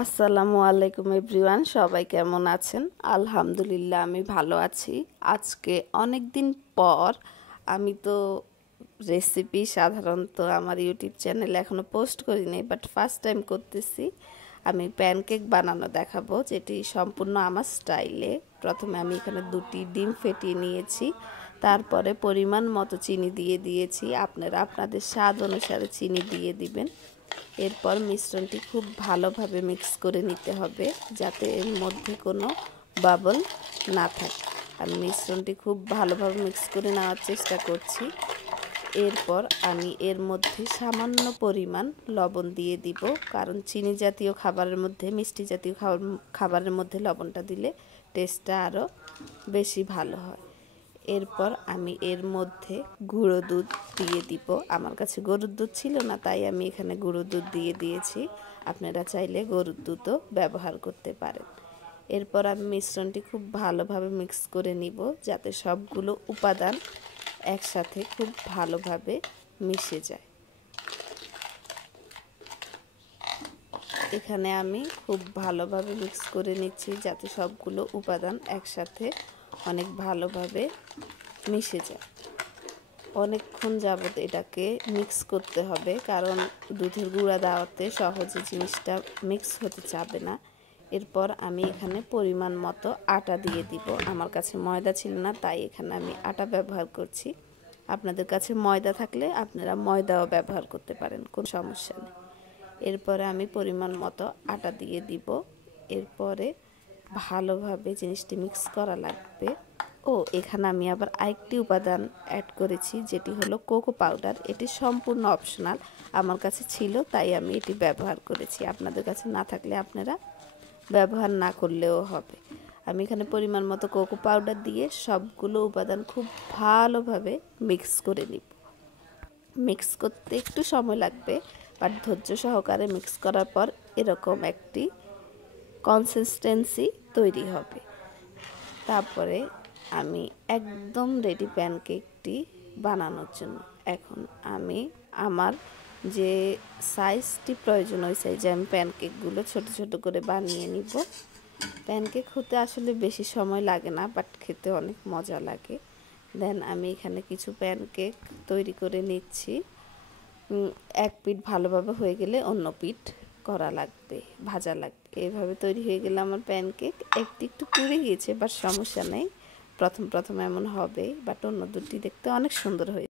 আসসালামু আলাইকুম এভরিওয়ান, সবাই কেমন আছেন? আলহামদুলিল্লাহ আমি ভালো আছি। আজকে অনেক দিন পর আমি তো রেসিপি সাধারণত আমার ইউটিউব চ্যানেলে এখনও পোস্ট করিনি, বাট ফার্স্ট টাইম করতেছি। আমি প্যানকেক বানানো দেখাবো, যেটি সম্পূর্ণ আমার স্টাইলে। প্রথমে আমি এখানে 2টি ডিম ফেটিয়ে নিয়েছি, তারপরে পরিমাণ মতো চিনি দিয়ে দিয়েছি। আপনারা আপনাদের স্বাদ অনুসারে চিনি দিয়ে দিবেন। এরপর মিশ্রণটি খুব ভালোভাবে মিক্স করে নিতে হবে, যাতে এর মধ্যে কোনো বাবল না থাকে। আমি মিশ্রণটি খুব ভালোভাবে মিক্স করে নেওয়ার চেষ্টা করছি। এরপর আমি এর মধ্যে সামান্য পরিমাণ লবণ দিয়ে দিব, কারণ চিনি জাতীয় খাবারের মধ্যে, মিষ্টি জাতীয় খাবারের মধ্যে লবণটা দিলে টেস্টটা আরও বেশি ভালো হয়। এরপর আমি এর মধ্যে গুঁড়ো দুধ দিয়ে দিব। আমার কাছে গরুর দুধ ছিল না, তাই আমি এখানে গুঁড়ো দুধ দিয়ে দিয়েছি। আপনারা চাইলে গরুর দুধও ব্যবহার করতে পারেন। এরপর আমি মিশ্রণটি খুব ভালোভাবে মিক্স করে নিব, যাতে সবগুলো উপাদান একসাথে খুব ভালোভাবে মিশে যায়। এখানে আমি খুব ভালোভাবে মিক্স করে নিচ্ছি, যাতে সবগুলো উপাদান একসাথে অনেক ভালোভাবে মিশে যায়। অনেকক্ষণ যাবত এটাকে মিক্স করতে হবে, কারণ দুধের গুঁড়া দেওয়াতে সহজে জিনিসটা মিক্স হতে চাবে না। এরপর আমি এখানে পরিমাণ মতো আটা দিয়ে দিব। আমার কাছে ময়দা ছিল না, তাই এখানে আমি আটা ব্যবহার করছি। আপনাদের কাছে ময়দা থাকলে আপনারা ময়দাও ব্যবহার করতে পারেন, কোনো সমস্যা নেই। এরপরে আমি পরিমাণ মতো আটা দিয়ে দিব। এরপরে ভালোভাবে জিনিসটি মিক্স করা লাগবে। এখানে আমি আবার আরেকটি উপাদান অ্যাড করেছি, যেটি হলো কোকো পাউডার। এটি সম্পূর্ণ অপশনাল, আমার কাছে ছিল তাই আমি এটি ব্যবহার করেছি। আপনাদের কাছে না থাকলে আপনারা ব্যবহার না করলেও হবে। আমি এখানে পরিমাণ মতো কোকো পাউডার দিয়ে সবগুলো উপাদান খুব ভালোভাবে মিক্স করে নিব। মিক্স করতে একটু সময় লাগবে, বাট ধৈর্য সহকারে মিক্স করার পর এরকম একটি কনসিস্টেন্সি তৈরি হবে। তারপরে আমি একদম রেডি প্যানকেকটি বানানোর জন্য। এখন আমি আমার যে সাইজটি প্রয়োজন, ওই সাইজে আমি প্যানকেকগুলো ছোট ছোট করে বানিয়ে নিব। প্যানকেক হতে আসলে বেশি সময় লাগে না, বাট খেতে অনেক মজা লাগে। দেন আমি এখানে কিছু প্যানকেক তৈরি করে নিচ্ছি। এক পিঠ ভালোভাবে হয়ে গেলে অন্য পিঠ করা লাগবে, ভাজা লাগবে। এভাবে তৈরি হয়ে গেলে আমার প্যানকেক। একটু পুড়ে গিয়েছে, বাট সমস্যা নেই। প্রথম এমন হবে, বাট অন্য দুটি দেখতে অনেক সুন্দর হয়েছে।